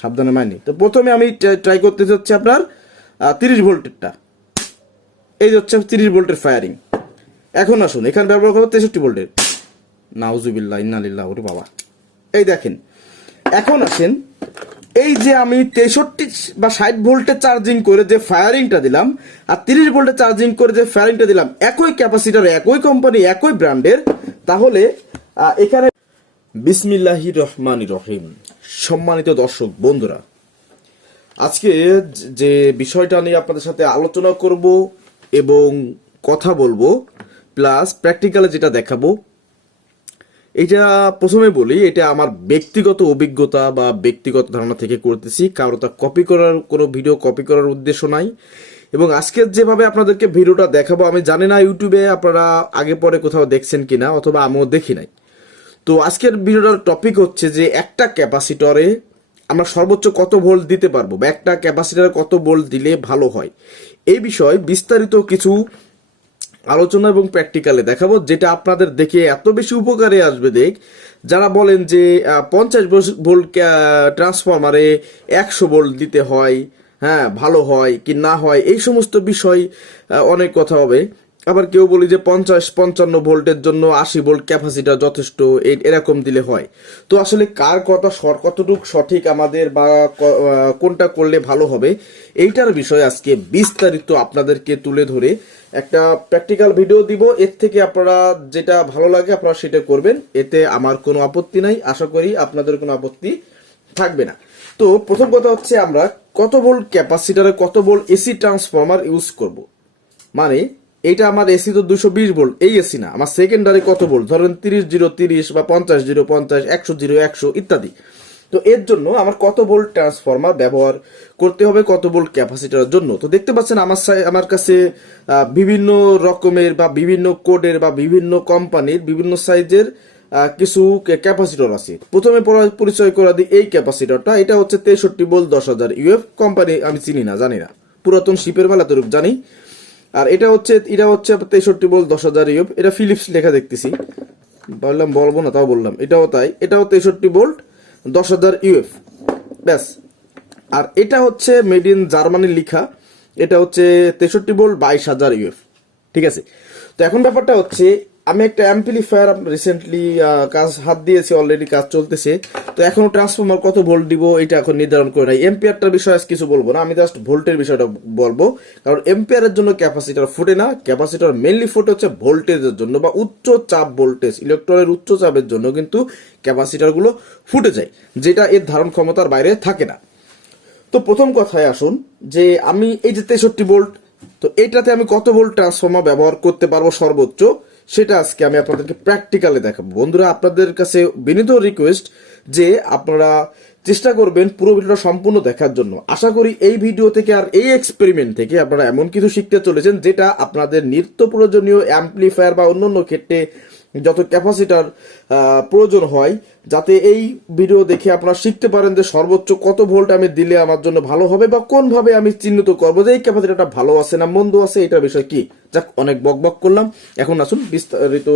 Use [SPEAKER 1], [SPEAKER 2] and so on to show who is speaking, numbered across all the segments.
[SPEAKER 1] সাবধানে মাইনি। তো প্রথমে আমি ট্রাই করতেছি হচ্ছে আপনার তিরিশ ভোল্টেরটা। এই হচ্ছে তিরিশ ভোল্টের ফায়ারিং এখন আসুন, এখানে ব্যবহার করব তেষট্টি ভোল্টের। নাউজুবিল্লাহ ইন্নালিল্লাহ ওর বাবা এই দেখেন, এখন আসেন, এই যে আমি তেষট্টি বা ষাট ভোল্টে চার্জিং করে যে ফায়ারিংটা দিলাম, আর তিরিশ ভোল্টে চার্জিং করে যে ফায়ারিংটা দিলাম, একই ক্যাপাসিটার একই কোম্পানি একই ব্র্যান্ডের তাহলে এখানে বিসমিল্লাহি রহমান রহিম। সম্মানিত দর্শক, বন্ধুরা, আজকে যে বিষয়টা নিয়ে আপনাদের সাথে আলোচনা করব এবং কথা বলব, প্লাস প্র্যাকটিক্যালে যেটা দেখাবো, এটা প্রথমে বলি, এটা আমার ব্যক্তিগত অভিজ্ঞতা বা ব্যক্তিগত ধারণা থেকে করতেছি, কারও তা কপি করার কোনো ভিডিও কপি করার উদ্দেশ্য নাই, এবং আজকের যেভাবে আপনাদেরকে ভিডিওটা দেখাবো, আমি জানি না ইউটিউবে আপনারা আগে পরে কোথাও দেখছেন কিনা, অথবা আমিও দেখি নাই। তো আজকের ভিডিওটার টপিক হচ্ছে যে একটা ক্যাপাসিটরে আমরা সর্বোচ্চ কত ভোল্ট দিতে পারব? বা একটা ক্যাপাসিটরে কত ভোল্ট দিলে ভালো হয়? এই বিষয়ে বিস্তারিত কিছু আলোচনা এবং প্র্যাকটিক্যালে দেখাবো, যেটা আপনাদের দেখে এত বেশি উপকারে আসবে দেখ। যারা বলেন যে পঞ্চাশ ভোল্ট ট্রান্সফরমারে একশো ভোল্ট দিতে হয় হ্যাঁ ভালো হয় কি না হয়, এই সমস্ত বিষয় অনেক কথা হবে। আবার কেউ বলি যে পঞ্চাশ, পঞ্চান্ন ভোল্টের জন্য আশি ভোল্ট ক্যাপাসিটার যথেষ্ট এরকম দিলে হয়। তো আসলে কার কথা সর কতটুকু সঠিক আমাদের বা কোনটা করলে ভালো হবে, এইটার বিষয়ে আজকে বিস্তারিত আপনাদেরকে তুলে ধরে একটা প্র্যাকটিক্যাল ভিডিও দিব। এর থেকে আপনারা যেটা ভালো লাগে আপনারা সেটা করবেন। এতে আমার কোনো আপত্তি নাই। আশা করি আপনাদের কোনো আপত্তি থাকবে না। তো প্রথম কথা হচ্ছে আমরা কত ভোল্ট ক্যাপাসিটারে কত ভোল্ট এসি ট্রান্সফর্মার ইউজ করব। মানে এটা আমার এসি তো দুশো বিশ ভোল্ট এই এসি না। আমার সেকেন্ডারি কত ভোল্ট ধরেন তিরিশ জিরো তিরিশ বা পঞ্চাশ জিরো পঞ্চাশ, একশো জিরো, একশো ইত্যাদি। তো এর জন্য আমার কত ভোল্ট ট্রান্সফর্মার ব্যবহার করতে হবে, কত ভোল্ট ক্যাপাসিটারের জন্য? তো দেখতে পাচ্ছেন আমার আমার কাছে বিভিন্ন রকমের বা বিভিন্ন কোডের বা বিভিন্ন কোম্পানির বিভিন্ন সাইজের কিছু ক্যাপাসিটর আছে। প্রথমে পরা- পরিচয় করা দিই এই ক্যাপাসিটরটা এটা হচ্ছে তেষট্টি ভোল্ট দশ হাজার ইউএফ কোম্পানি আমি চিনি না, জানি না। পুরাতন শিপের বেলা তো জানি। আর এটা হচ্ছে এটা হচ্ছে তেষট্টি বল দশ হাজার ইউপ এটা ফিলিপস লেখা দেখতেছি। বললাম, বলব না, তাও বললাম। এটাও তাই। এটাও তেষট্টি বোল্ট দশ হাজার ইউএফ ব্যাস। আর এটা হচ্ছে মেড ইন জার্মানির লিখা। এটা হচ্ছে তেষট্টি বোল্ট বাইশ হাজার ইউএফ ঠিক আছে? তো এখন ব্যাপারটা হচ্ছে আমি একটা অ্যাম্পলিফায়ার রিসেন্টলি কাজ, হাত দিয়েছি অলরেডি কাজ চলতেছে। তো এখনও ট্রান্সফর্মার কত ভোল্ট দিব, এটা এখন নির্ধারণ করে নাই। এম্পিয়ারটার বিষয়ে আজ কিছু বলব না, আমি জাস্ট ভোল্টের বিষয়টা বলব। কারণ এম্পিয়ারের জন্য ক্যাপাসিটার ফুটে না ক্যাপাসিটার মেনলি ফুটে হচ্ছে ভোল্টেজের জন্য বা উচ্চ চাপ ভোল্টেজ ইলেকট্রনের উচ্চ চাপের জন্য কিন্তু ক্যাপাসিটারগুলো ফুটে যায়, যেটা এর ধারণ ক্ষমতার বাইরে থাকে না। তো প্রথম কথায় আসুন যে আমি এই যে তেষট্টি ভোল্ট তো এটাতে আমি কত ভোল্ট ট্রান্সফর্মার ব্যবহার করতে পারব সর্বোচ্চ? সেটা আজকে আমি আপনাদেরকে প্র্যাকটিক্যালে দেখাবো। বন্ধুরা, আপনাদের কাছে বিনীত রিকোয়েস্ট যে আপনারা চেষ্টা করবেন পুরো ভিডিওটা সম্পূর্ণ দেখার জন্য। আশা করি এই ভিডিও থেকে আর এই এক্সপেরিমেন্ট থেকে আপনারা এমন কিছু শিখতে চলেছেন যেটা আপনাদের নিত্য প্রয়োজনীয় অ্যাম্পলিফায়ার বা অন্য অন্য ক্ষেত্রে যত ক্যাপাসিটার প্রয়োজন হয়, যাতে এই ভিডিও দেখে আপনারা শিখতে পারেন যে সর্বোচ্চ কত ভোল্ট আমি দিলে আমার জন্য ভালো হবে বা কোনভাবে আমি চিহ্নিত করব যে এই ক্যাপাসিটারটা ভালো আছে না মন্দ আছে এটা বিষয় কি? যাক, অনেক বক বক করলাম। এখন আসুন বিস্তারিত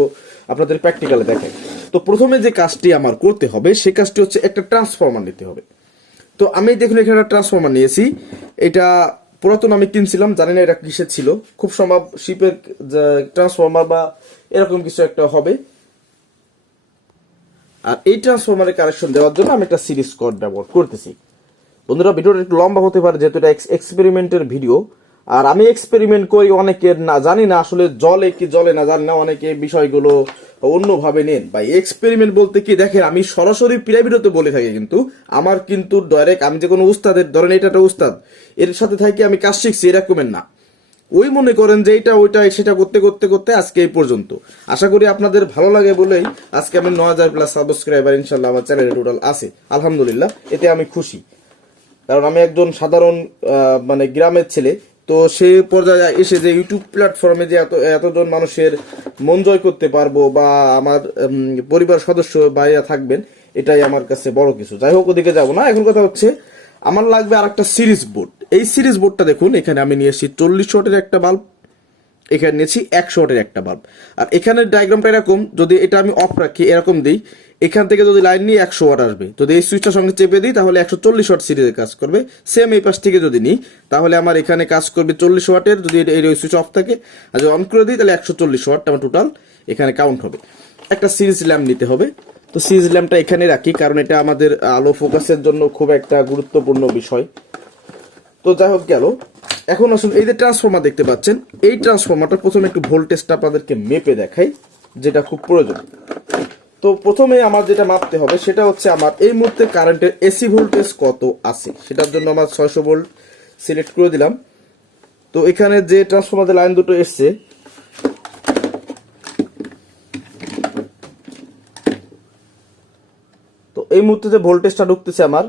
[SPEAKER 1] আপনাদের প্র্যাকটিক্যালে দেখেন তো প্রথমে যে কাজটি আমার করতে হবে, সে কাজটি হচ্ছে একটা ট্রান্সফরমার নিতে হবে। তো আমি দেখুন এখানে একটা ট্রান্সফরমার নিয়েছি। এটা পুরাতন আমি কিনছিলাম জানি না এটা কিসের ছিল। খুব সম্ভব শিপের ট্রান্সফরমার বা এরকম কিছু একটা হবে। আর এই ট্রান্সফরমারের কানেকশন দেওয়ার জন্য আমি একটা সিরিজ কর্ড ব্যবহার করতেছি। বন্ধুরা, ভিডিওটা একটু লম্বা হতে পারে, যেহেতু এটা এক্সপেরিমেন্টের ভিডিও আর আমি এক্সপেরিমেন্ট করি অনেকে না জানি না আসলে জলে কি জলে না জানি না, অনেকে বিষয়গুলো অন্যভাবে নেন। বা এক্সপেরিমেন্ট বলতে কি দেখেন, আমি সরাসরি প্রাইভেটতে বলে থাকি কিন্তু, আমার কিন্তু ডাইরেক্ট আমি যে কোনো উস্তাদের, ধরেন এটা একটা উস্তাদ, এর সাথে থাকি আমি কাজ শিখছি এরকমের না। ওই মনে করেন যে এটা ওইটা, সেটা করতে করতে করতে আজকে এই পর্যন্ত। আশা করি আপনাদের ভালো লাগে বলেই আজকে আমি ন হাজার প্লাস সাবস্ক্রাইবার ইনশাল্লাহ আমার চ্যানেলে টোটাল আছে। আলহামদুলিল্লাহ, এতে আমি খুশি। কারণ আমি একজন সাধারণ মানে গ্রামের ছেলে তো সে পর্যায়ে এসে যে ইউটিউব প্ল্যাটফর্মে যে এত, এতজন মানুষের মন জয় করতে পারব বা আমার পরিবার সদস্য বাইরে থাকবেন, এটাই আমার কাছে বড় কিছু। যাই হোক, ওদিকে যাব না। এখন কথা হচ্ছে, আমার লাগবে আর একটা সিরিজ বোর্ড এই সিরিজ বোর্ডটা দেখুন, এখানে আমি নিয়ে এসেছি চল্লিশ ওয়াটের একটা বাল্ব এখানে নিয়েছি একশো ওয়াটের একটা বাল্ব আর এখানে ডায়াগ্রামটা এরকম, যদি এটা আমি অফ রাখি, এরকম দিই এখান থেকে যদি লাইন নিই একশো ওয়াট আসবে। যদি এই সুইচটা সঙ্গে চেপে দিই, তাহলে একশো চল্লিশ ওয়াট সিরিজে কাজ করবে। সেম এই পাশ থেকে যদি নিই, তাহলে আমার এখানে কাজ করবে চল্লিশ ওয়াটের যদি এই সুইচ অফ থাকে, আর যদি অন করে দিই, তাহলে একশো চল্লিশ ওয়াট আমার টোটাল এখানে কাউন্ট হবে। একটা সিরিজ ল্যাম্প নিতে হবে। তো সিরিজ ল্যাম্পটা এখানে রাখি, কারণ এটা আমাদের আলো ফোকাসের জন্য খুব একটা গুরুত্বপূর্ণ বিষয়। তো যাই হোক গেল। এখন আসুন, এই যে ট্রান্সফর্মার দেখতে পাচ্ছেন, এই ট্রান্সফর্মারটা প্রথমে একটু ভোল্টেজটা আপনাদেরকে মেপে দেখাই, যেটা খুব প্রয়োজন। তো প্রথমে আমার যেটা মাপতে হবে, সেটা হচ্ছে আমার এই মুহূর্তে কারেন্টের এসি ভোল্টেজ কত আছে? সেটার জন্য আমার ছয়শো ভোল্ট সিলেক্ট করে দিলাম। তো এখানে যে ট্রান্সফর্মারের লাইন দুটো এসছে, তো এই মুহূর্তে যে ভোল্টেজটা ঢুকতেছে আমার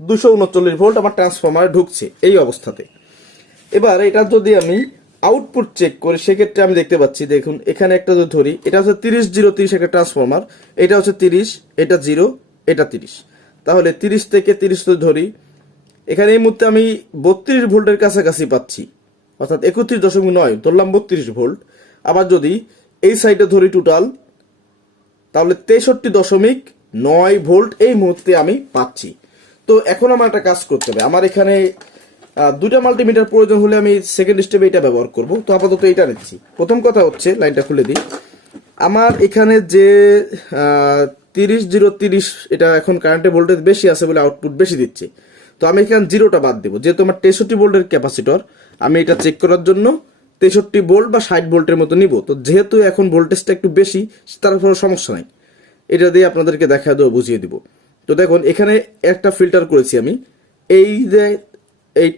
[SPEAKER 1] দুশো উনচল্লিশ ভোল্ট আমার ট্রান্সফর্মারে ঢুকছে এই অবস্থাতে। এবার এটা যদি আমি আউটপুট চেক করে সেক্ষেত্রে আমি দেখতে পাচ্ছি, দেখুন, এখানে একটা যদি ধরি, এটা হচ্ছে তিরিশ জিরো তিরিশ একটা ট্রান্সফর্মার এটা হচ্ছে তিরিশ, এটা জিরো, এটা তিরিশ। তাহলে তিরিশ থেকে তিরিশ যদি ধরি, এখানে এই মুহূর্তে আমি বত্রিশ ভোল্টের কাছাকাছি পাচ্ছি, অর্থাৎ একত্রিশ দশমিক নয়, ধরলাম বত্রিশ ভোল্ট। আবার যদি এই সাইডে ধরি টোটাল তাহলে তেষট্টি দশমিক নয় ভোল্ট এই মুহূর্তে আমি পাচ্ছি। তো এখন আমার একটা কাজ করতে হবে, আমার এখানে দুটা মাল্টিমিটার প্রয়োজন হলে আমি সেকেন্ড স্টেপে এটা ব্যবহার করব। তো আপাতত এটা নিচ্ছি প্রথম কথা হচ্ছে, লাইনটা খুলে দিই। আমার এখানে যে তিরিশ জিরো তিরিশ, এটা এখন কারেন্টে ভোল্টেজ বেশি আছে বলে আউটপুট বেশি দিচ্ছে। তো আমি এখানে জিরোটা বাদ দেবো। যেহেতু আমার তেষট্টি ভোল্টের ক্যাপাসিটর আমি এটা চেক করার জন্য তেষট্টি ভোল্ট বা ষাট ভোল্টের মতো নিব। তো যেহেতু এখন ভোল্টেজটা একটু বেশি, তার কোনো সমস্যা নাই। এটা দিয়ে আপনাদেরকে দেখা দেবো, বুঝিয়ে দিব। তো দেখুন, এখানে একটা ফিল্টার করেছি আমি। এই যে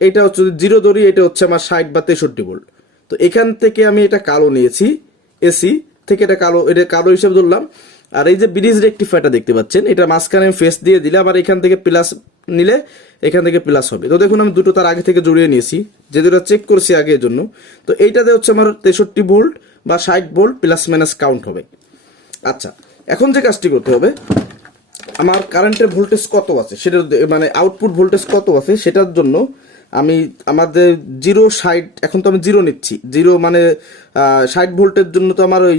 [SPEAKER 1] এইটা হচ্ছে জিরো ধরি, এটা হচ্ছে আমার ষাট বা তেষট্টি ভোল্ট। তো এখান থেকে আমি এটা কালো নিয়েছি এসি থেকে এটা কালো এটা কালো হিসেবে ধরলাম। আর এই যে ব্রিজ রেক্টিফায়ারটা দেখতে পাচ্ছেন, এটা মাঝখানে আমি ফেস দিয়ে দিলে আবার এখান থেকে প্লাস নিলে এখান থেকে প্লাস হবে। তো দেখুন, আমি দুটো তার আগে থেকে জড়িয়ে নিয়েছি যে দুটো চেক করছি আগে এর জন্য। তো এইটাতে হচ্ছে আমার তেষট্টি ভোল্ট বা ষাট ভোল্ট প্লাস মাইনাস কাউন্ট হবে। আচ্ছা এখন যে কাজটি করতে হবে, আমার কারেন্টের ভোল্টেজ কত আছে? সেটা মানে আউটপুট ভোল্টেজ কত আছে? সেটার জন্য আমি আমাদের জিরো ষাট, এখন তো আমি জিরো নিচ্ছি। জিরো মানে ষাট ভোল্টের জন্য তো আমার ওই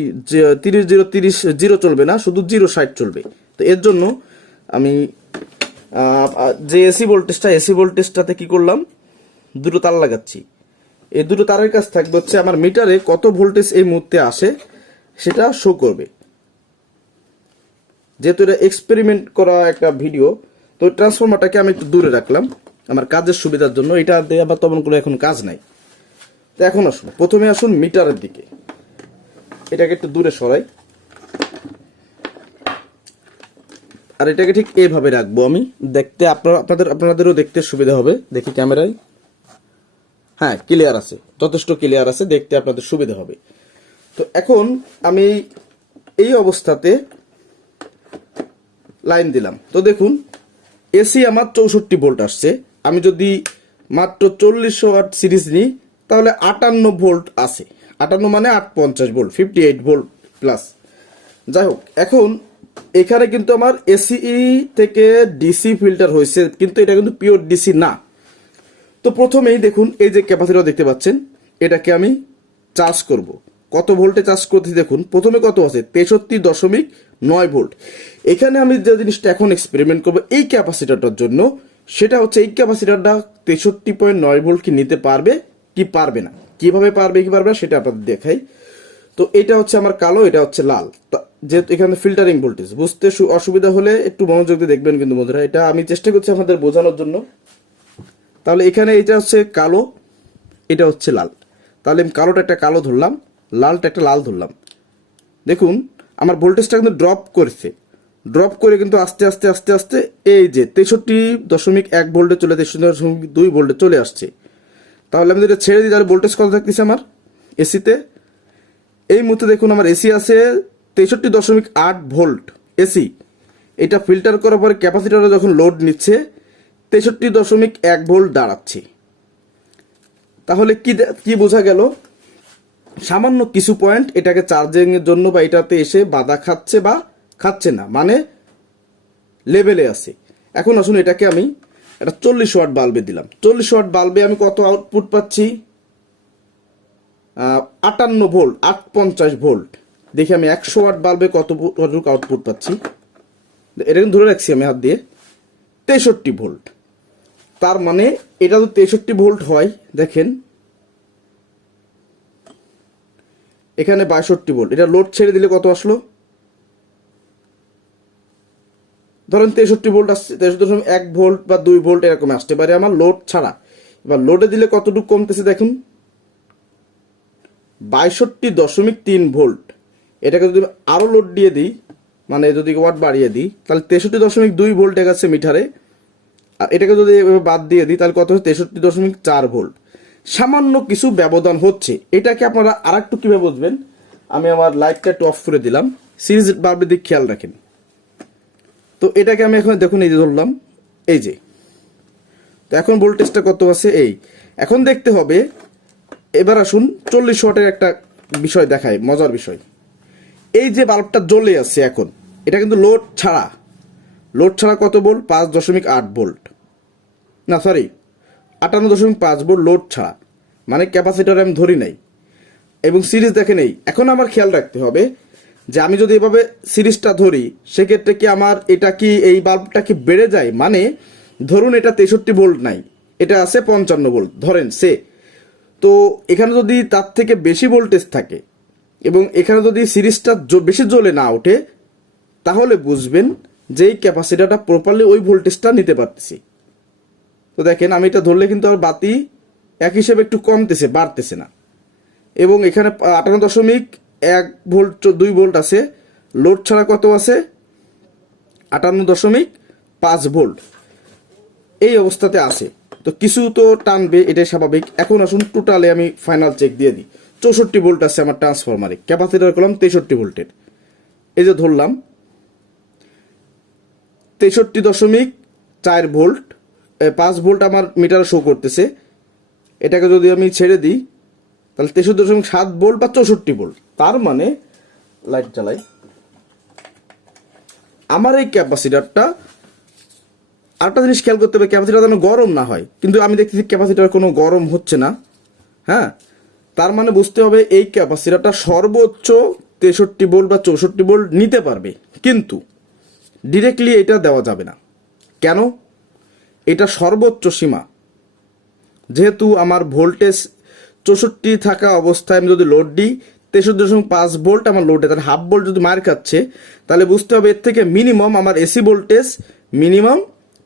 [SPEAKER 1] তিরিশ জিরো তিরিশ জিরো চলবে না, শুধু জিরো ষাট চলবে। তো এর জন্য আমি যে এসি ভোল্টেজটা, এসি ভোল্টেজটাতে কি করলাম? দুটো তার লাগাচ্ছি। এই দুটো তারের কাছ থাকবে হচ্ছে আমার মিটারে কত ভোল্টেজ এই মুহূর্তে আসে, সেটা শো করবে। যেহেতু এটা এক্সপেরিমেন্ট করা একটা ভিডিও তো ট্রান্সফর্মারটাকে আমি একটু দূরে রাখলাম। আমার কাজের সুবিধার জন্য এটা দিয়ে আবার তেমন কোনো এখন কাজ নাই। তো এখন আসুন প্রথমে আসুন মিটারের দিকে। এটাকে একটু দূরে সরাই। আর এটাকে ঠিক এইভাবে রাখব আমি। দেখতে আপনারা, আপনাদের, আপনাদেরও দেখতে সুবিধা হবে। দেখি ক্যামেরায়। হ্যাঁ ক্লিয়ার আছে। যথেষ্ট ক্লিয়ার আছে। দেখতে আপনাদের সুবিধা হবে। তো এখন আমি এই অবস্থাতে লাইন দিলাম। তো দেখুন, এসি আমার চৌষট্টি ভোল্ট আসছে। আমি যদি মাত্র চল্লিশশো ওয়াট সিরিজ নিই, তাহলে আটান্ন ভোল্ট আছে। আটান্ন মানে আট পঞ্চাশ volt fifty eight volt plus যাই হোক, এখন এখানে কিন্তু আমার এসি থেকে ডিসি ফিল্টার হয়েছে, কিন্তু এটা কিন্তু পিওর ডিসি না। তো প্রথমেই দেখুন, এই যে ক্যাপাসিটর দেখতে পাচ্ছেন, এটাকে আমি চার্জ করব। কত ভোল্টে চার্জ করতে দেখুন, প্রথমে কত আছে? তেষট্টি দশমিক নয় ভোল্ট। এখানে আমি যে জিনিসটা এখন এক্সপেরিমেন্ট করব, এই ক্যাপাসিটরটার জন্য সেটা হচ্ছে এই ক্যাপাসিটরটা তেষট্টি পয়েন্ট নয় ভোল্ট কি নিতে পারবে কি পারবে না? কীভাবে পারবে, কি পারবে না সেটা আপনাদের দেখাই। তো এটা হচ্ছে আমার কালো, এটা হচ্ছে লাল। যেহেতু এখানে ফিল্টারিং ভোল্টেজ বুঝতে অসুবিধা হলে একটু মনোযোগ দিয়ে দেখবেন কিন্তু বন্ধুরা। এটা আমি চেষ্টা করছি আপনাদের বোঝানোর জন্য। তাহলে এখানে এটা হচ্ছে কালো, এটা হচ্ছে লাল। তাহলে আমি কালোটা একটা কালো ধরলাম, লালটা একটা লাল ধরলাম। দেখুন, আমার ভোল্টেজটা কিন্তু ড্রপ করেছে। ড্রপ করে কিন্তু আস্তে আস্তে আস্তে আস্তে এই যে তেষট্টি দশমিক এক ভোল্টে চলে, তেষট্টি দশমিক দুই ভোল্টে চলে আসছে। তাহলে আমি যদি এটা ছেড়ে দিই, তাহলে ভোল্টেজ কত থাকতেছে আমার? এসিতে এই মুহূর্তে দেখুন আমার এসি আছে তেষট্টি দশমিক আট ভোল্ট এসি এটা ফিল্টার করার পরে ক্যাপাসিটারে যখন লোড নিচ্ছে, তেষট্টি দশমিক এক ভোল্ট দাঁড়াচ্ছে। তাহলে কি কি বোঝা গেল? সামান্য কিছু পয়েন্ট এটাকে চার্জিংয়ের জন্য বা এটাতে এসে বাধা খাচ্ছে বা খাচ্ছে না মানে লেভেলে আছে। এখন আসুন এটাকে আমি একটা চল্লিশ ওয়াট বাল্বে দিলাম। চল্লিশ ওয়াট বাল্বে আমি কত আউটপুট পাচ্ছি? আটান্ন ভোল্ট আট পঞ্চাশ ভোল্ট। দেখি আমি একশো ওয়াট বাল্বে কত কতটুকু আউটপুট পাচ্ছি। এটা কিন্তু ধরে রাখছি আমি হাত দিয়ে। তেষট্টি ভোল্ট। তার মানে এটা তো তেষট্টি ভোল্ট হয়, দেখেন। এখানে বাষট্টি ভোল্ট। এটা লোড ছেড়ে দিলে কত আসলো? ধরেন তেষট্টি ভোল্ট আসছে, তেষট্টি দশমিক এক ভোল্ট বা দুই ভোল্ট এরকম আসতে পারে আমার লোড ছাড়া। এবার লোডে দিলে কতটুকু কমতেছে দেখুন? বাইষট্টি দশমিক তিন ভোল্ট। এটাকে যদি আরও লোড দিয়ে দিই মানে যদি ওয়াট বাড়িয়ে দিই, তাহলে তেষট্টি দশমিক দুই ভোল্ট দেখাচ্ছে মিটারে। আর এটাকে যদি এভাবে বাদ দিয়ে দিই, তাহলে কত হচ্ছে তেষট্টি দশমিক চার ভোল্ট। সামান্য কিছু ব্যবধান হচ্ছে। এটাকে আপনারা আর একটু কীভাবে বুঝবেন? আমি আমার লাইটটা একটু অফ করে দিলাম। সিরিজ বাল্বের দিক খেয়াল রাখেন। তো এটাকে আমি এখন দেখুন, এই যে ধরলাম, এই যে। তো এখন ভোল্টেজটা কত আছে? এই। এখন দেখতে হবে, এবার আসুন, চল্লিশ ওয়াটের একটা বিষয় দেখায় মজার বিষয়। এই যে বাল্বটা জ্বলে আছে এখন, এটা কিন্তু লোড ছাড়া। লোড ছাড়া কত বোল্ট পাঁচ দশমিক আট বোল্ট না সরি আটান্ন দশমিক পাঁচ বোল্ট লোড ছাড়া। মানে ক্যাপাসিটার আমি ধরি নাই। এবং সিরিজ দেখে নেই। এখন আমার খেয়াল রাখতে হবে যে আমি যদি এভাবে সিরিজটা ধরি, সেক্ষেত্রে কি আমার এটা কি, এই বাল্বটা কি বেড়ে যায়? মানে ধরুন এটা তেষট্টি ভোল্ট নাই, এটা আছে পঞ্চান্ন ভোল্ট, ধরেন সে। তো এখানে যদি তার থেকে বেশি ভোল্টেজ থাকে এবং এখানে যদি সিরিজটা বেশি জ্বলে না ওঠে, তাহলে বুঝবেন যে এই ক্যাপাসিটারটা প্রপারলি ওই ভোল্টেজটা নিতে পারতেছি। তো দেখেন, আমি এটা ধরলে কিন্তু আর বাতি এক হিসেবে একটু কমতেছে, বাড়তেছে না। এবং এখানে আটান্ন দশমিক এক ভোল্ট দুই ভোল্ট আছে, লোড ছাড়া কত আছে? আটান্ন দশমিক পাঁচ ভোল্ট। এই অবস্থাতে আছে। তো কিছু তো টানবে, এটাই স্বাভাবিক। এখন আসুন টোটালে আমি ফাইনাল চেক দিয়ে দিই। চৌষট্টি ভোল্ট আছে আমার ট্রান্সফরমারে ক্যাপাসিটার করলাম তেষট্টি ভোল্টের। এই যে ধরলাম, তেষট্টি দশমিক চার ভোল্ট পাঁচ ভোল্ট আমার মিটার শো করতেছে। এটাকে যদি আমি ছেড়ে দিই, তাহলে তেষট্টি দশমিক সাত ভোল্ট বা চৌষট্টি ভোল্ট। তার মানে লাইট জ্বালাই। আমার এই ক্যাপাসিটারটা আরেকটা জিনিস খেয়াল করতে হবে ক্যাপাসিটার যেন গরম না হয়। কিন্তু আমি দেখতেছি ক্যাপাসিটার কোনো গরম হচ্ছে না। হ্যাঁ? তার মানে বুঝতে হবে, এই ক্যাপাসিটারটা সর্বোচ্চ তেষট্টি বোল্ট বা চৌষট্টি বোল্ট নিতে পারবে। কিন্তু ডিরেক্টলি এটা দেওয়া যাবে না। কেন? এটা সর্বোচ্চ সীমা। যেহেতু আমার ভোল্টেজ চৌষট্টি থাকা অবস্থায় আমি যদি লোড দিই তেষট্টি দশমিক পাঁচ ভোল্ট আমার লোডে তাহলে হাফ ভোল্ট যদি মার খাচ্ছে, তাহলে বুঝতে হবে এর থেকে মিনিমাম আমার এসি ভোল্টেজ মিনিমাম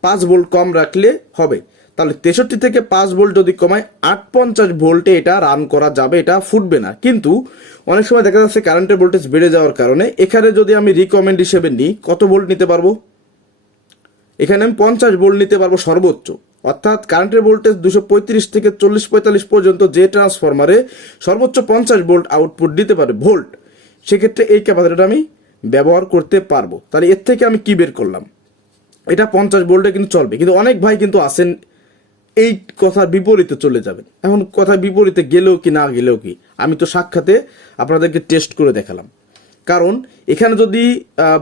[SPEAKER 1] পাঁচ ভোল্ট কম রাখলে হবে। তাহলে তেষট্টি থেকে পাঁচ ভোল্ট যদি কমায় আট পঞ্চাশ ভোল্টে এটা রান করা যাবে, এটা ফুটবে না। কিন্তু অনেক সময় দেখা যাচ্ছে কারেন্টের ভোল্টেজ বেড়ে যাওয়ার কারণে, এখানে যদি আমি রিকমেন্ড হিসেবে নিই, কত ভোল্ট নিতে পারব? এখানে আমি পঞ্চাশ ভোল্ট নিতে পারব সর্বোচ্চ। অর্থাৎ কারেন্টের ভোল্টেজ দুশো পঁয়ত্রিশ থেকে চল্লিশ পঁয়তাল্লিশ পর্যন্ত যে ট্রান্সফরমারে সর্বোচ্চ পঞ্চাশ ভোল্ট আউটপুট দিতে পারে, ভোল্ট। সেক্ষেত্রে এই ক্যাপাসিটারটা আমি ব্যবহার করতে পারব। তাহলে এর থেকে আমি কি বের করলাম? এটা পঞ্চাশ ভোল্টে কিন্তু চলবে। কিন্তু অনেক ভাই কিন্তু আসেন এই কথার বিপরীতে চলে যাবেন। এখন কথা বিপরীতে গেলেও কি, না গেলেও কি, আমি তো সাক্ষাতে আপনাদেরকে টেস্ট করে দেখালাম। কারণ এখানে যদি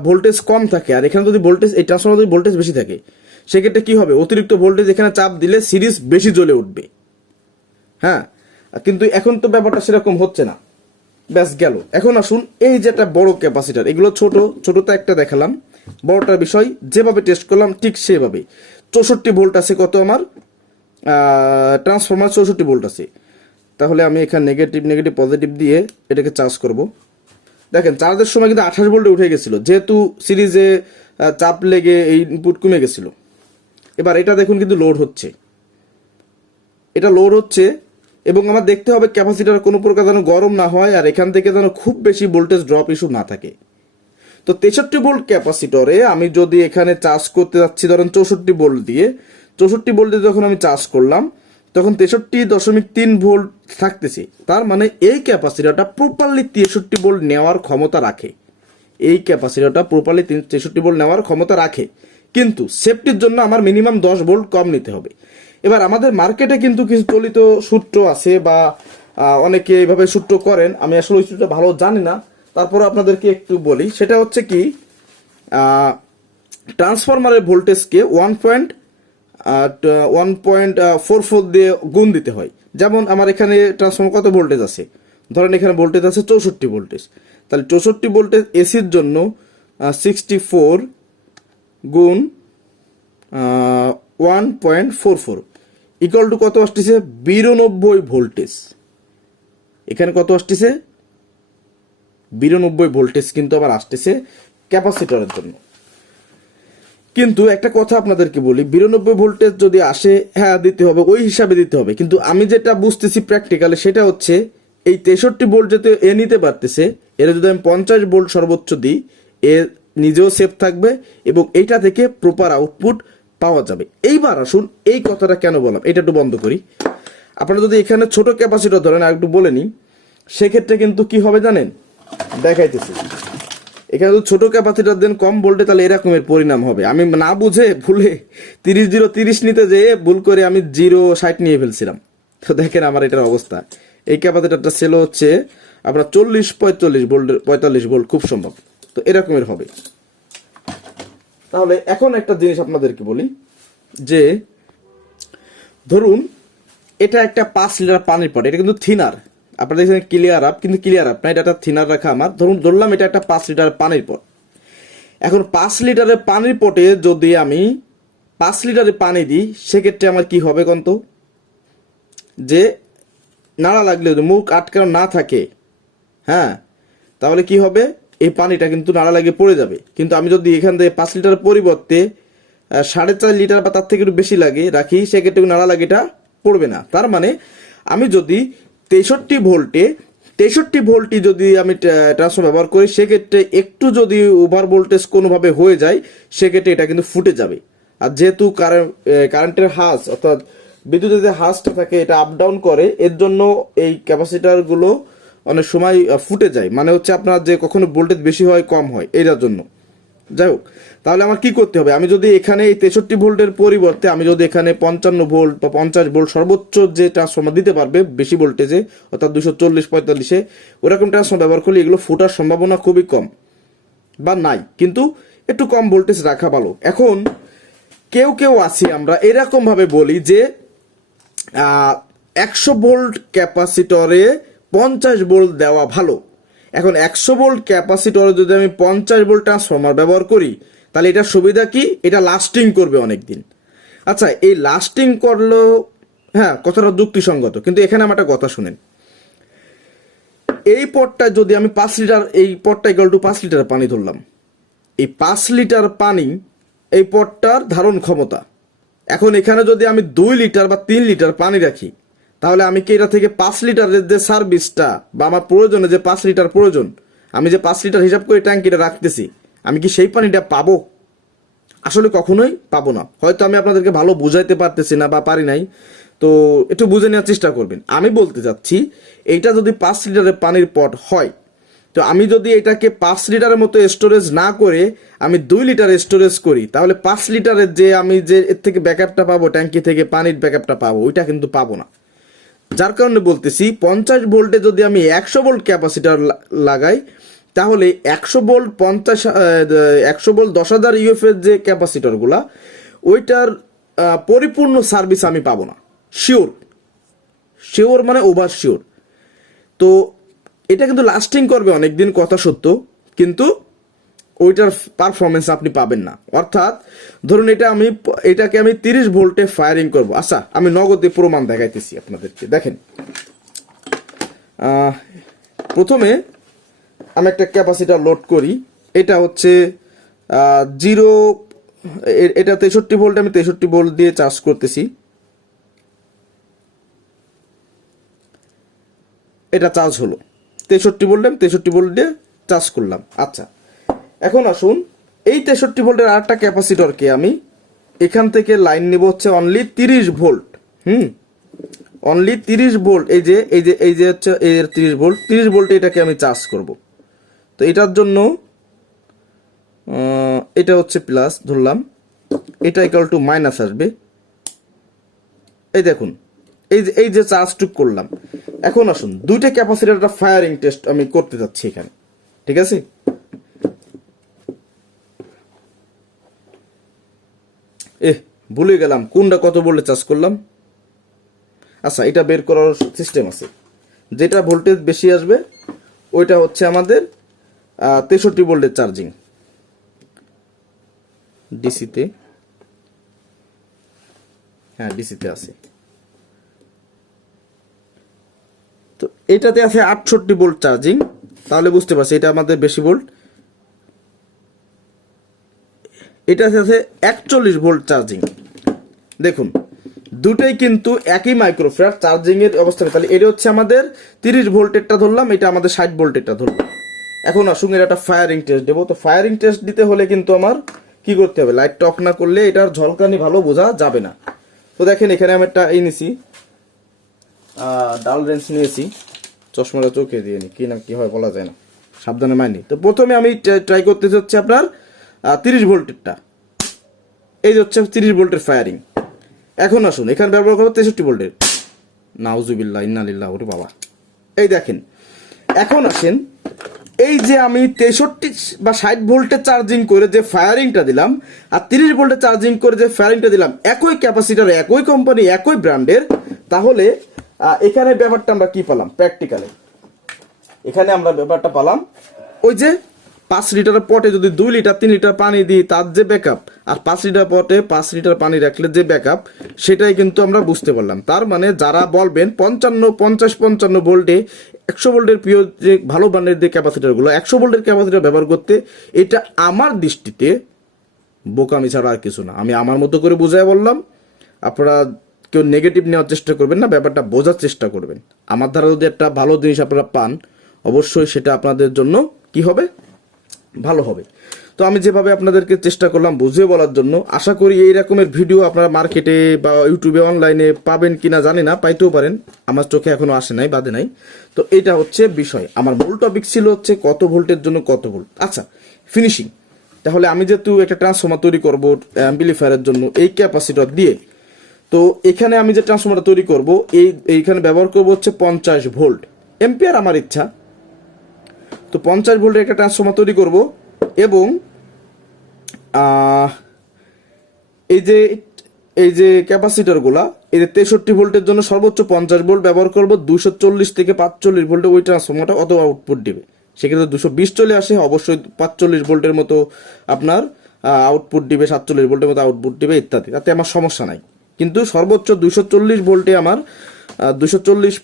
[SPEAKER 1] ভোল্টেজ কম থাকে, আর এখানে যদি ভোল্টেজ এই ট্রান্সফরমার যদি ভোল্টেজ বেশি থাকে সেক্ষেত্রে কি হবে? অতিরিক্ত ভোল্টেজ এখানে চাপ দিলে সিরিজ বেশি জ্বলে উঠবে। হ্যাঁ? কিন্তু এখন তো ব্যাপারটা সেরকম হচ্ছে না। ব্যাস গেল। এখন আসুন, এই যে একটা বড় ক্যাপাসিটার এগুলো ছোট, ছোটটা একটা দেখালাম। বড়টার বিষয়, যেভাবে টেস্ট করলাম, ঠিক সেভাবে। চৌষট্টি ভোল্ট আছে কত আমার? ট্রান্সফরমার চৌষট্টি ভোল্ট আছে। তাহলে আমি এখানে নেগেটিভ নেগেটিভ পজিটিভ দিয়ে এটাকে চার্জ করব। দেখেন চার্জের সময় কিন্তু আঠাশ ভোল্টে উঠে গেছিল। যেহেতু সিরিজে চাপ লেগে এই ইনপুট কমে গেছিল। এবার এটা দেখুন কিন্তু লোড হচ্ছে। এটা লোড হচ্ছে এবং আমার দেখতে হবে ক্যাপাসিটার কোনো প্রকার যেন গরম না হয় আর এখান থেকে যেন খুব বেশি ভোল্টেজ ড্রপ ইস্যু না থাকে। তো তেষট্টি ভোল্ট ক্যাপাসিটরে আমি যদি এখানে চার্জ করতে যাচ্ছি ধরেন চৌষট্টি ভোল্ট দিয়ে, চৌষট্টি ভোল্ট দিয়ে যখন আমি চার্জ করলাম, তখন তেষট্টি দশমিক তিন ভোল্ট থাকতেছে। তার মানে এই ক্যাপাসিটারটা প্রপারলি তেষট্টি ভোল্ট নেওয়ার ক্ষমতা রাখে। এই ক্যাপাসিটারটা প্রপারলি তেষট্টি ভোল্ট নেওয়ার ক্ষমতা রাখে। কিন্তু সেফটির জন্য আমার মিনিমাম দশ ভোল্ট কম নিতে হবে। এবার আমাদের মার্কেটে কিন্তু কিছু চলিত সূত্র আছে বা অনেকে এইভাবে সূত্র করেন। আমি আসলে ওই সূত্রটা ভালো জানি না। তারপরে আপনাদেরকে একটু বলি। সেটা হচ্ছে কি ট্রান্সফরমারের ভোল্টেজকে one point one point four four দিয়ে গুণ দিতে হয়। যেমন আমার এখানে ট্রান্সফর্মার কত ভোল্টেজ আছে? ধরেন এখানে ভোল্টেজ আছে চৌষট্টি ভোল্টেজ তাহলে চৌষট্টি ভোল্টেজ এসির জন্য সিক্সটি ফোর গুণ one point four four equal to কত আসতেছে? বিরানব্বই ভোল্টেজ এখানে কত আসতেছে? বিরানব্বই ভোল্টেজ কিন্তু আবার আসতেছে ক্যাপাসিটরের জন্য। কিন্তু একটা কথা আপনাদেরকে বলি, বিরানব্বই ভোল্টেজ যদি আসে হ্যাঁ দিতে হবে, ওই হিসাবে দিতে হবে। কিন্তু আমি যেটা বুঝতেছি প্র্যাকটিক্যালি সেটা হচ্ছে, এই তেষট্টি ভোল্ট যেতে এ নিতে পারতেছে, এর যদি আমি পঞ্চাশ ভোল্ট সর্বোচ্চ দিই এ নিজেও সেফ থাকবে এবং এইটা থেকে প্রপার আউটপুট পাওয়া যাবে। এইবার আসুন এই কথাটা কেন বললাম? এটা একটু বন্ধ করি। আপনারা যদি এখানে ছোট ক্যাপাসিটর ধরেন আর একটু বলে নিই, সেক্ষেত্রে কিন্তু কি হবে জানেন? দেখাইতেছি। এখানে যদি ছোট ক্যাপাসিটার দেন কম ভোল্টে, তাহলে এরকমের পরিণাম হবে। আমি না বুঝে ভুলে তিরিশ জিরো তিরিশ নিতে যেয়ে ভুল করে আমি জিরো ষাট নিয়ে ফেলছিলাম। তো দেখেন আমার এটার অবস্থা। এই ক্যাপাসিটারটা সেল হচ্ছে আপনার চল্লিশ পঁয়তাল্লিশ ভোল্টের, পঁয়তাল্লিশ ভোল্ট খুব সম্ভব। তো এরকমের হবে। তাহলে এখন একটা জিনিস আপনাদেরকে বলি, যে ধরুন, এটা একটা পাঁচ লিটার পানির পট, এটা কিন্তু থিনার। আপনারা দেখছেন ক্লিয়ার আপ কিন্তু ক্লিয়ার আপ না, এটা একটা থিনার রাখা আমার। ধরুন, ধরলাম এটা একটা পাঁচ লিটার পানির পট। এখন পাঁচ লিটারের পানির পটে যদি আমি পাঁচ লিটারের পানি দিই, সেক্ষেত্রে আমার কি হবে কন্ত? যে নাড়া লাগলে মুখ আটকানো না থাকে হ্যাঁ তাহলে কি হবে? এই পানিটা কিন্তু নাড়া লাগে পড়ে যাবে। কিন্তু আমি যদি এখান থেকে পাঁচ লিটার পরিবর্তে সাড়ে চার লিটার বা তার থেকে একটু বেশি লাগে রাখি, সেক্ষেত্রে নাড়া লাগে এটা পড়বে না। তার মানে আমি যদি তেষট্টি ভোল্টে, তেষট্টি ভোল্টই যদি আমি ট্রান্সফার ব্যবহার করি, সেক্ষেত্রে একটু যদি ওভার ভোল্টেজ কোনোভাবে হয়ে যায়, সেক্ষেত্রে এটা কিন্তু ফুটে যাবে। আর যেহেতু কারেন্ট কারেন্টের হাস অর্থাৎ বিদ্যুতের যে হাসটা থাকে, এটা আপ ডাউন করে, এর জন্য এই ক্যাপাসিটারগুলো অনেক সময় ফুটে যায়। মানে হচ্ছে আপনার যে কখনো ভোল্টেজ বেশি হয়, কম হয় এটার জন্য। যাই হোক, তাহলে আমার কি করতে হবে? আমি যদি এখানে এই তেষট্টি ভোল্টের পরিবর্তে আমি যদি এখানে পঞ্চান্ন ভোল্ট বা পঞ্চাশ ভোল্ট সর্বোচ্চ যে ট্রান্সফর্মার দিতে পারবে, বেশি ভোল্টেজে, অর্থাৎ দুশো চল্লিশ পঁয়তাল্লিশে, ওরকম ট্রান্সফর্মার ব্যবহার করলে এগুলো ফোটার সম্ভাবনা খুবই কম। বা নাই, কিন্তু একটু কম ভোল্টেজ রাখা ভালো। এখন কেউ কেউ আছি, আমরা এরকম ভাবে বলি যে একশো ভোল্ট ক্যাপাসিটরে পঞ্চাশ ভোল্ট দেওয়া ভালো। এখন একশো ভোল্ট ক্যাপাসিটরে যদি আমি পঞ্চাশ ভোল্ট ট্রান্সফর্মার ব্যবহার করি, তাহলে এটার সুবিধা কি? এটা লাস্টিং করবে অনেক দিন আচ্ছা এই লাস্টিং করল হ্যাঁ কথাটা যুক্তিসঙ্গত, কিন্তু এখানে আমার একটা কথা শুনেন। এই পটটা যদি আমি পাঁচ লিটার, এই পটটা ইকাল টু পাঁচ লিটার পানি ধরলাম। এই পাঁচ লিটার পানি এই পটটার ধারণ ক্ষমতা। এখন এখানে যদি আমি দুই লিটার বা তিন লিটার পানি রাখি তাহলে আমি কি এটা থেকে পাঁচ লিটারের যে সার্ভিসটা বা আমার প্রয়োজনে যে পাঁচ লিটার প্রয়োজন, আমি যে পাঁচ লিটার হিসাব করে ট্যাঙ্কিটা রাখতেছি, আমি কি সেই পানিটা পাবো? আসলে কখনোই পাবো না। হয়তো আমি আপনাদেরকে ভালো বুঝাইতে পারতেছি না বা পারি নাই, তো একটু বুঝে নেওয়ার চেষ্টা করবেন। আমি বলতে চাচ্ছি, এইটা যদি পাঁচ লিটারের পানির পট হয়, তো আমি যদি এটাকে পাঁচ লিটারের মতো স্টোরেজ না করে আমি দুই লিটার স্টোরেজ করি, তাহলে পাঁচ লিটারের যে আমি যে এর থেকে ব্যাকআপটা পাবো, ট্যাঙ্কি থেকে পানির ব্যাকআপটা পাবো, ওইটা কিন্তু পাবো না। যার কারণে বলতেছি, পঞ্চাশ ভোল্টে যদি আমি একশো ভোল্ট ক্যাপাসিটার লাগাই, তাহলে একশো ভোল্ট পঞ্চাশ একশো ভোল্ট দশ হাজার ইউএফের যে ক্যাপাসিটরগুলা, ওইটার পরিপূর্ণ সার্ভিস আমি পাবো না। শিওর। শিওর মানে ওভার শিওর। তো এটা কিন্তু লাস্টিং করবে অনেক দিন কথা সত্য, কিন্তু ওইটার পারফরমেন্স আপনি পাবেন না। অর্থাৎ, ধরুন এটা আমি, এটাকে আমি তিরিশ ভোল্টে ফায়ারিং করব। আচ্ছা আমি নগদে প্রমাণ দেখাইতেছি আপনাদেরকে। দেখেন প্রথমে আমি একটা ক্যাপাসিটার লোড করি। এটা হচ্ছে জিরো এটা তেষট্টি ভোল্ট, আমি তেষট্টি ভোল্ট দিয়ে চার্জ করতেছি। এটা চার্জ হলো। তেষট্টি ভোল্ট, আমি তেষট্টি ভোল্ট দিয়ে চার্জ করলাম। আচ্ছা এখন আসুন, এই তেষট্টি ভোল্টের আরেকটা ক্যাপাসিটরকে আমি? এখান থেকে লাইন নেব হচ্ছে অনলি তিরিশ ভোল্ট, হুম? অনলি তিরিশ ভোল্ট, এই যে এই যে এই যে হচ্ছে এর তিরিশ ভোল্ট, তিরিশ ভোল্টে এটাকে আমি চার্জ করব। তো এটার জন্য এটা হচ্ছে প্লাস ধরলাম। এটা ইকাল টু মাইনাস আসবে। এই দেখুন, এই যে এই যে চার্জটুক করলাম। এখন আসুন, দুইটা ক্যাপাসিটারটা ফায়ারিং টেস্ট আমি করতে যাচ্ছি এখানে, ঠিক আছে? এ ভুলে গেলাম। কোনটা কত বললে চার্জ করলাম? আচ্ছা এটা বের করার সিস্টেম আছে। যেটা ভোল্টেজ বেশি আসবে, ওইটা হচ্ছে আমাদের তেষট্টি ভোল্টের চার্জিং ডিসিতে হ্যাঁ ডিসিতে আছে। তো এটাতে আছে আটষট্টি ভোল্ট চার্জিং তাহলে বুঝতে পারছি, এটা আমাদের বেশি ভোল্ট। এটাতে আছে একচল্লিশ ভোল্ট চার্জিং। দেখুন, দুটোই কিন্তু একই মাইক্রোফ্যাট চার্জিং এর অবস্থানে তাহলে এটা হচ্ছে আমাদের তিরিশ ভোল্টেরটা ধরলাম, এটা আমাদের ষাট ভোল্টেরটা ধরলাম। এখন আসুন, এর একটা ফায়ারিং টেস্ট দেবো। তো ফায়ারিং টেস্ট দিতে হলে কিন্তু আমার কি করতে হবে? লাইটটা অফ না করলে এটার ঝলকানি ভালো বোঝা যাবে না। তো দেখেন, এখানে আমি একটা এই নিছি। ডাল রেঞ্চ নিয়েছি। চশমাটা চোখে দিয়ে নি, কি না কি হয় বলা যায় না। সাবধানে মাইনি। তো প্রথমে আমি ট্রাই করতে হচ্ছে আপনার তিরিশ ভোল্টেরটা। এই যে হচ্ছে তিরিশ ভোল্টের ফায়ারিং এখন আসুন, এখানে ব্যবহার করব তেষট্টি ভোল্টের। নাউজুবিল্লাহ ইন্নালিল্লাহ ওরে বাবা। এই দেখেন, এখন আসেন, এই যে আমি তেষট্টি বা ষাট ভোল্টের চার্জিং করে যে ফায়ারিংটা দিলাম, আর তিরিশ ভোল্টে চার্জিং করে যে ফায়ারিংটা দিলাম, একই ক্যাপাসিটার একই কোম্পানি একই ব্র্যান্ডের তাহলে এখানে ব্যাপারটা আমরা কি পেলাম? প্র্যাকটিক্যালে এখানে আমরা ব্যাপারটা পেলাম, ওই যে পাঁচ লিটার পটে যদি দুই লিটার, তিন লিটার পানি দিই, তার যে ব্যাকআপ আর পাঁচ লিটার পটে পাঁচ লিটার পানি রাখলে যে ব্যাকআপ সেটাই কিন্তু আমরা বুঝতে পারলাম। তার মানে যারা বলবেন পঞ্চান্ন, পঞ্চাশ, পঞ্চান্ন ভোল্টে একশো ভোল্টের প্রিয় যে ভালো ব্র্যান্ডের যে ক্যাপাসিটারগুলো, একশো ভোল্টের ক্যাপাসিটার ব্যবহার করতে, এটা আমার দৃষ্টিতে বোকামি ছাড়া আর কিছু না। আমি আমার মতো করে বুঝাই বললাম। আপনারা কেউ নেগেটিভ নেওয়ার চেষ্টা করবেন না, ব্যাপারটা বোঝার চেষ্টা করবেন। আমার দ্বারা যদি একটা ভালো জিনিস আপনারা পান, অবশ্যই সেটা আপনাদের জন্য কি হবে? ভালো হবে। তো আমি যেভাবে আপনাদেরকে চেষ্টা করলাম বুঝিয়ে বলার জন্য, আশা করি এই রকমের ভিডিও আপনারা মার্কেটে বা ইউটিউবে, অনলাইনে পাবেন কিনা জানি না, পাইতেও পারেন। আমার চোখে এখনও আসে নাই, বাদে নাই। তো এটা হচ্ছে বিষয়। আমার মূল টপিক ছিল হচ্ছে কত ভোল্টের জন্য কত ভোল্ট। আচ্ছা ফিনিশিং তাহলে আমি যেহেতু একটা ট্রান্সফর্মার তৈরি করব অ্যাম্বিলিফায়ারের জন্য, এই ক্যাপাসিটর দিয়ে, তো এখানে আমি যে ট্রান্সফর্মারটা তৈরি করব, এই, এইখানে ব্যবহার করব হচ্ছে পঞ্চাশ ভোল্ট। এম্পিয়ার আমার ইচ্ছা। তো পঞ্চাশ ভোল্টের একটা ট্রান্সফর্মার তৈরি করব এবং এই যে এই যে ক্যাপাসিটারগুলা, এই যে তেষট্টি ভোল্টের জন্য সর্বোচ্চ পঞ্চাশ ভোল্ট ব্যবহার করব দুশো চল্লিশ থেকে পাঁচচল্লিশ ভোল্টে ওই ট্রান্সফর্মারটা অত আউটপুট দিবে। সেক্ষেত্রে দুশো বিশ চলে আসে, অবশ্যই পাঁচচল্লিশ ভোল্টের মতো আপনার আউটপুট দিবে, সাতচল্লিশ ভোল্টের মতো আউটপুট দিবে, ইত্যাদি। তাতে আমার সমস্যা নাই। কিন্তু সর্বোচ্চ দুশো চল্লিশ ভোল্টে আমার দুশো চল্লিশ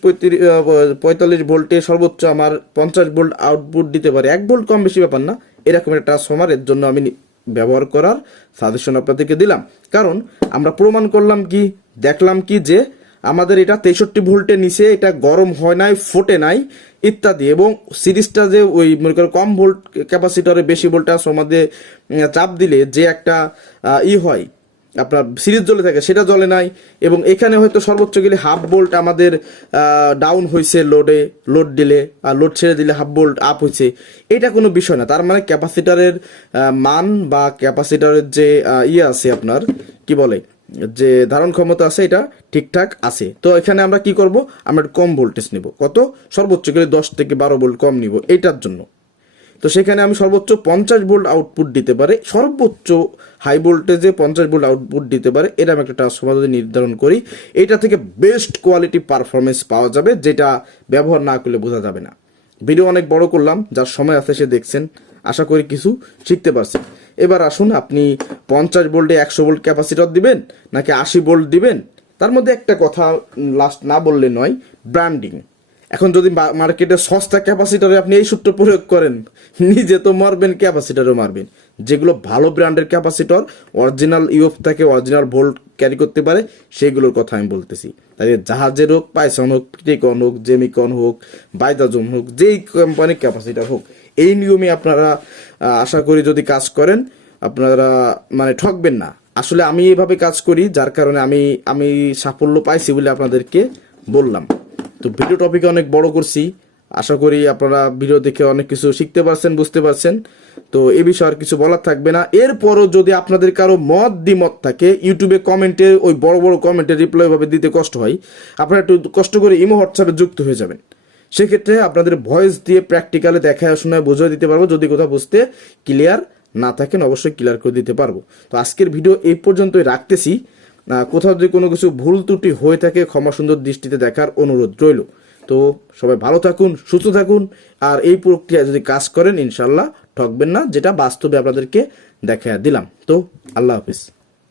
[SPEAKER 1] পঁয়তাল্লিশ ভোল্টে সর্বোচ্চ আমার পঞ্চাশ ভোল্ট আউটপুট দিতে পারে। এক ভোল্ট কম বেশি ব্যাপার না, এরকম একটা ট্রান্সফর্মার এর জন্য আমি ব্যবহার করার সাজেশন আপনাদেরকে দিলাম। কারণ আমরা প্রমাণ করলাম কি, দেখলাম কি যে আমাদের এটা তেষট্টি ভোল্টের নিচে এটা গরম হয় নাই, ফোটে নাই, ইত্যাদি। এবং সিরিজটা যে ওই মনে করেন কম ভোল্ট ক্যাপাসিটরে বেশি ভোল্ট ট্রান্সফর্মার দিয়ে চাপ দিলে যে একটা ই হয় আপনার সিরিজ জ্বলে থাকে, সেটা জ্বলে নাই। এবং এখানে হয়তো সর্বোচ্চ গেলে হাফ বোল্ট আমাদের ডাউন হয়েছে লোডে লোড দিলে, আর লোড ছেড়ে দিলে হাফ বোল্ট আপ হয়েছে এটা কোনো বিষয় না। তার মানে ক্যাপাসিটারের মান বা ক্যাপাসিটারের যে ইয়ে আছে আপনার, কি বলে, যে ধারণ ক্ষমতা আছে এটা ঠিকঠাক আছে। তো এখানে আমরা কি করব? আমরা কম ভোল্টেজ নিব। কত? সর্বোচ্চ গেলে দশ থেকে বারো ভোল্ট কম নিব। এইটার জন্য। তো সেখানে আমি সর্বোচ্চ পঞ্চাশ ভোল্ট আউটপুট দিতে পারে, সর্বোচ্চ হাই ভোল্টেজে পঞ্চাশ ভোল্ট আউটপুট দিতে পারে এরকম একটা ট্রান্সফর্মার যদি নির্ধারণ করি, এটা থেকে বেস্ট কোয়ালিটি পারফরমেন্স পাওয়া যাবে, যেটা ব্যবহার না করলে বোঝা যাবে না। ভিডিও অনেক বড় করলাম, যার সময় আছে সে দেখছেন, আশা করি কিছু শিখতে পারছেন। এবার আসুন, আপনি পঞ্চাশ ভোল্টে একশো ভোল্ট ক্যাপাসিটর দিবেন, নাকি আশি ভোল্ট দিবেন? তার মধ্যে একটা কথা লাস্ট না বললে নয় ব্র্যান্ডিং এখন যদি মার্কেটে সস্তা ক্যাপাসিটারে আপনি এই সূত্র প্রয়োগ করেন, নিজে তো মারবেন ক্যাপাসিটারও মারবেন। যেগুলো ভালো ব্র্যান্ডের ক্যাপাসিটর অরিজিনাল ইউএফ থেকে অরিজিনাল ভোল্ট ক্যারি করতে পারে, সেগুলোর কথা আমি বলতেছি। তাই জাহাজের হোক, পাইসন হোক, টেকন হোক, জেমিকন হোক, বাইদাজম হোক, যেই কোম্পানির ক্যাপাসিটার হোক, এই নিয়মে আপনারা আশা করি যদি কাজ করেন, আপনারা মানে ঠকবেন না। আসলে আমি এইভাবে কাজ করি, যার কারণে আমি আমি সাফল্য পাইছি বলে আপনাদেরকে বললাম। তো ভিডিও টপিকে অনেক বড় করছি। আশা করি আপনারা ভিডিও দেখে অনেক কিছু শিখতে পারছেন, বুঝতে পারছেন। তো এ বিষয়ে আর কিছু বলার থাকবে না। এরপরও যদি আপনাদের কারও মত দ্বিমত থাকে ইউটিউবে কমেন্টে ওই বড় বড় কমেন্টে রিপ্লাই ভাবে দিতে কষ্ট হয়, আপনারা একটু কষ্ট করে ইমো হোয়াটসঅ্যাপে যুক্ত হয়ে যাবেন। সেক্ষেত্রে আপনাদের ভয়েস দিয়ে প্র্যাকটিক্যালে দেখা শোনায়, বুঝিয়ে দিতে পারব। যদি কোথাও বুঝতে ক্লিয়ার না থাকেন, অবশ্যই ক্লিয়ার করে দিতে পারব। তো আজকের ভিডিও এই পর্যন্তই রাখতেছি। কোথাও যদি কোনো কিছু ভুল ত্রুটি হয়ে থাকে ক্ষমা সুন্দর দৃষ্টিতে দেখার অনুরোধ রইল। তো সবাই ভালো থাকুন, সুস্থ থাকুন, আর এই প্রক্রিয়া যদি কাজ করেন ইনশাল্লাহ ঠকবেন না, যেটা বাস্তবে আপনাদেরকে দেখা দিলাম। তো আল্লাহ হাফিজ।